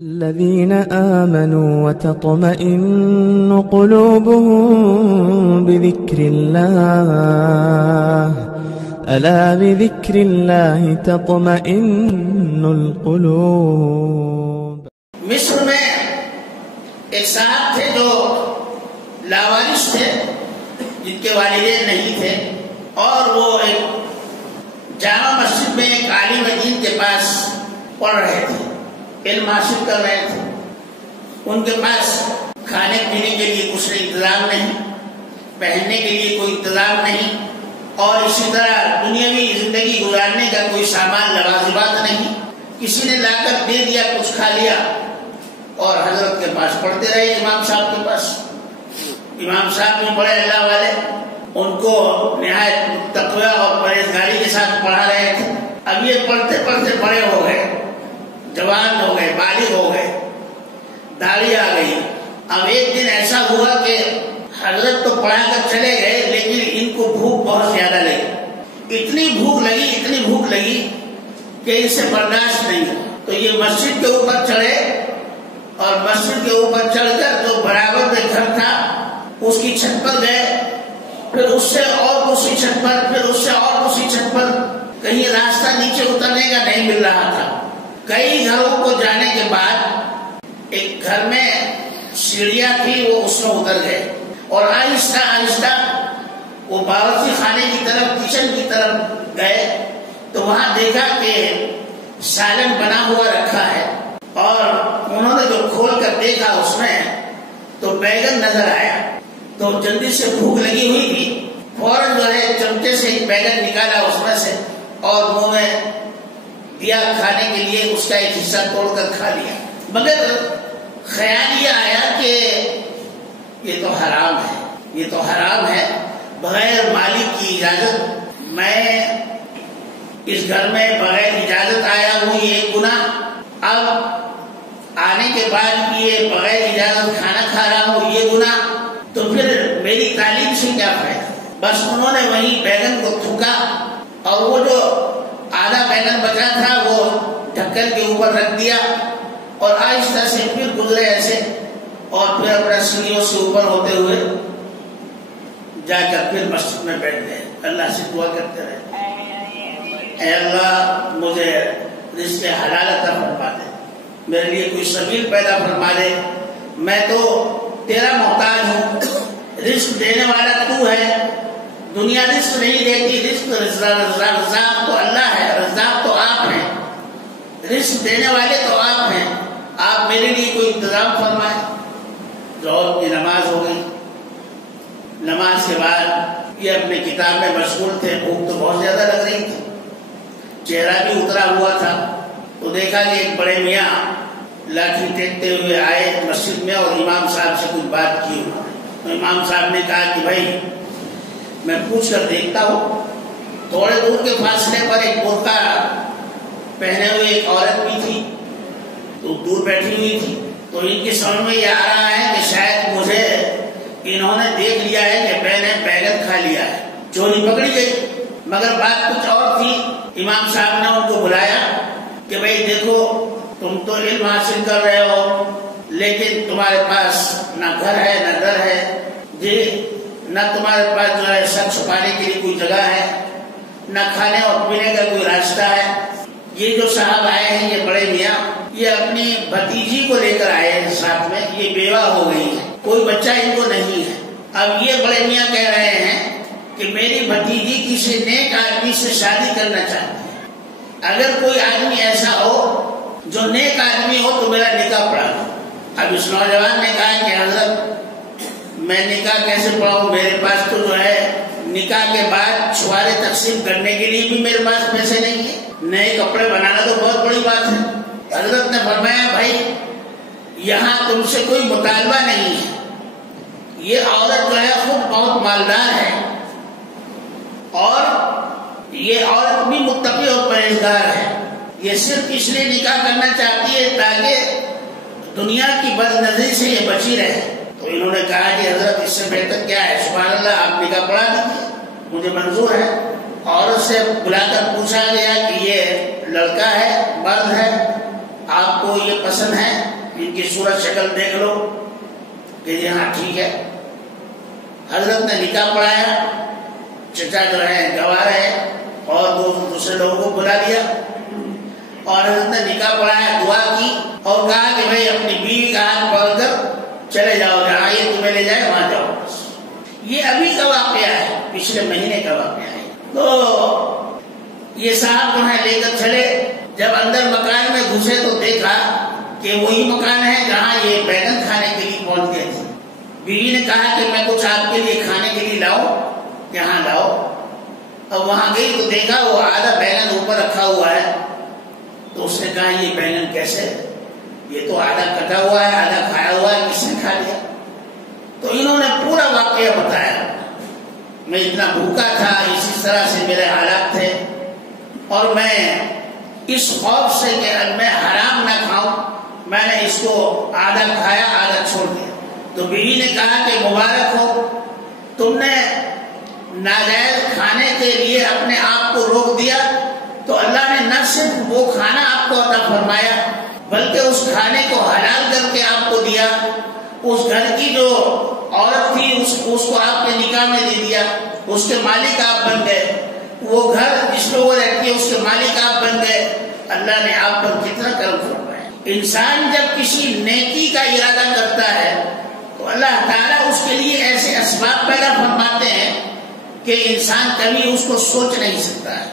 الذين آمنوا وتطمئن قلوبهم بذكر الله ألا بذكر الله تطمئن القلوب. مصر میں ایک صاحب تھے جو لاوارث تھے، جن کے والدین نہیں تھے، اور وہ ایک جامع مسجد میں ایک عالم دین کے پاس پڑھ رہے تھے، علم حاصل کر رہے تھے. ان کے پاس کھانے پینے کے لیے کچھ انتظام نہیں، پہننے کے لیے کوئی انتظام نہیں، اور اسی طرح دنیاوی زندگی گزارنے کا کوئی سامان لوازمات نہیں. کسی نے لا کر دے دیا، کچھ کھا لیا، اور حضرت کے پاس پڑھتے رہے. امام صاحب کے پاس، امام صاحب بھی بڑے اللہ والے، ان کو نہایت تقوی اور پرہیزگاری کے ساتھ پڑھا رہے تھے. اب یہ پڑھتے پڑھتے بڑے ہو گئے، جوان ہو گئے، بالغ ہو گئے، داڑھی آ گئی. اب ایک دن ایسا ہوا کہ حضرت تو پڑھا کر چلے گئے، لیکن ان کو بھوک بہت زیادہ لگی. اتنی بھوک لگی کہ ان سے برداشت نہیں ہوا. تو یہ مسجد کے اوپر چڑھے، اور مسجد کے اوپر چڑھ کر جو برابر میں گھر تھا اس کی چھت پر گئے، پھر اس سے اور دوسری چھت پر، پھر اس سے اور دوسری چھت پر. کہیں راستہ نیچے اترنے کا نہیں مل رہا تھا. کئی گھروں کو جانے کے بعد ایک گھر میں سیڑھیاں تھی، وہ اس میں اتر گئے، اور آہستہ آہستہ وہ باورچی خانے کی طرف، کچن کی طرف گئے. تو وہاں دیکھا کہ سالن بنا ہوا رکھا ہے، اور انہوں نے جو کھول کر دیکھا اس میں تو بیگن نظر آیا. تو جلدی سے بھوک لگی ہوئی تھی، فوراً جو ہے چمچے سے ایک بیگن نکالا اس میں سے، اور منہ میں دیا کھانے کے لیے. اس کا ایک حصہ توڑ کر کھا لیا. مگر خیال یہ آیا کہ یہ تو حرام ہے، بغیر مالک کی اجازت میں اس گھر میں بغیر اجازت آیا ہوں، یہ گناہ. اب آنے کے بعد یہ بغیر اجازت کھانا کھا رہا ہوں، یہ گناہ. تو پھر میری تعلیم سے کیا فائدہ؟ بس انہوں نے وہیں بیگن کو تھوکا، اور وہ جو آدھا بیگن بچا تھا وہ ڈھکن کے اوپر رکھ دیا، اور آہستہ سے پھر گزرے ایسے، اور پھر اپنا سیڑھیوں سے اوپر ہوتے ہوئے جا کر پھر مسجد میں بیٹھ گئے. اللہ سے دعا کرتے رہے، اے اللہ مجھے رزق حلال عطا فرما دے، میرے لیے کوئی سبیل پیدا فرما دے. میں تو تیرا محتاج ہوں، رزق دینے والا تو ہے. دنیا رزق نہیں دیتی، رزاق تو اللہ ہے، رزاق تو آپ ہیں، رزق دینے والے تو آپ ہیں. آپ میرے لیے کوئی انتظام فرمائیں. ظہر کی نماز ہو گئی. نماز کے بعد یہ اپنے کتاب میں مشغول تھے. بھوک تو بہت زیادہ لگ رہی تھی، چہرہ بھی اترا ہوا تھا. تو دیکھا کہ ایک بڑے میاں لاٹھی ٹیکتے ہوئے آئے مسجد میں، اور امام صاحب سے کچھ بات کی. تو امام صاحب نے کہا کہ بھائی میں پوچھ کر دیکھتا ہوں. تھوڑے دور کے فاصلے پر ایک برقع پہنے ہوئے ایک عورت بھی تھی، تو دور بیٹھی ہوئی تھی. تو ان کی سمجھ میں یہ آ رہا ہے کہ شاید مجھے انہوں نے دیکھ لیا ہے کہ میں نے بیگن کھا لیا ہے. چوری پکڑی گئی. مگر بات کچھ اور تھی. امام صاحب نے ان کو بلایا کہ بھائی دیکھو، تم تو علم حاصل کر رہے ہو، لیکن تمہارے پاس نہ گھر ہے نہ در ہے جی، نہ تمہارے پاس جو ہے سر چھپانے کے لیے کوئی جگہ ہے، نہ کھانے اور پینے کا کوئی راستہ ہے. یہ جو صاحب آئے ہیں، یہ بڑے میاں، یہ اپنی بھتیجی کو لے کر آئے ہیں ساتھ میں. یہ بیوہ ہو گئی ہے، کوئی بچہ ان کو نہیں ہے. اب یہ بڑے میاں کہہ رہے ہیں کہ میری بھتیجی کسی نیک آدمی سے شادی کرنا چاہتی ہے. اگر کوئی آدمی ایسا ہو جو نیک آدمی ہو تو میرا نکاح پڑھا دو. اب اس نوجوان نے کہا کہ حضرت میں نکاح کیسے پڑھاؤں، میرے پاس تو جو ہے نکاح کے بعد چھوارے تقسیم کرنے کے لیے بھی میرے پاس پیسے نہیں ہیں، نئے کپڑے بنانا تو بہت بڑی بات ہے. حضرت نے فرمایا بھائی یہاں تم سے کوئی مطالبہ نہیں ہے. یہ عورت جو ہے خود بہت مالدار ہے، اور یہ عورت بھی متقی اور پرہیزگار ہے. یہ صرف اس لیے نکاح کرنا چاہتی ہے تاکہ دنیا کی بد نظری سے یہ بچی رہے. تو انہوں نے کہا کہ حضرت اس سے بہتر کیا ہے، سبحان اللہ آپ نکاح پڑھا دیجیے، مجھے منظور ہے. عورت سے بلا کر پوچھا گیا کہ یہ لڑکا ہے مرد ہے؟ آپ کو یہ پسند ہے، ان کی صورت شکل دیکھ لو کہ جی ہاں ٹھیک ہے۔ حضرت نے نکاح پڑھایا، چچا جو ہے گواہ رہے اور دوسرے لوگوں کو بلا دیا، اور حضرت نے نکاح پڑھایا، دعا کی اور کہا کہ بھائی اپنی بیوی کا ہاتھ پکڑ کر چلے جاؤ، جہاں یہ تمہیں لے جائے وہاں جاؤ۔ بس یہ ابھی کا واقعہ ہے، پچھلے مہینے کا واقعہ ہے۔ تو یہ صاحب جو ہے لے کر چلے، جب اندر مکان میں گھسے تو دیکھا کہ وہی مکان ہے جہاں یہ بیگن کھانے کے لیے پہنچ گئے تھے۔ بیوی نے کہا کہ میں کچھ آپ کے لیے کھانے کے لیے لاؤں، یہاں لاؤ۔ اب وہاں گئی تو دیکھا وہ آدھا بیگن اوپر رکھا ہوا ہے۔ تو اس نے کہا یہ بیگن کیسے، یہ تو آدھا کٹا ہوا ہے، آدھا کھایا ہوا ہے، کس نے کھا لیا؟ تو انہوں نے پورا واقعہ بتایا، میں اتنا بھوکا تھا، اسی طرح سے میرے حالات تھے، اور میں اس خوف سے کہ میں حرام نہ کھاؤں میں نے اس کو آدھا کھایا آدھا چھوڑ دیا۔ تو بیوی نے کہا کہ مبارک ہو، تم نے ناجائز کھانے کے لیے اپنے آپ کو روک دیا تو اللہ نے نہ صرف وہ کھانا آپ کو عطا فرمایا بلکہ اس کھانے کو حلال کر کے آپ کو دیا۔ اس گھر کی جو عورت تھی اس کو آپ کے نکاح میں دے دیا، اس کے مالک آپ بن گئے۔ وہ گھر جس میں وہ رہتی ہے اس کے مالک آپ بن گئے۔ اللہ نے آپ پر کتنا کرم فرمایا۔ انسان جب کسی نیکی کا ارادہ کرتا ہے تو اللہ تعالیٰ اس کے لیے ایسے اسباب پیدا فرماتے ہیں کہ انسان کبھی اس کو سوچ نہیں سکتا ہے۔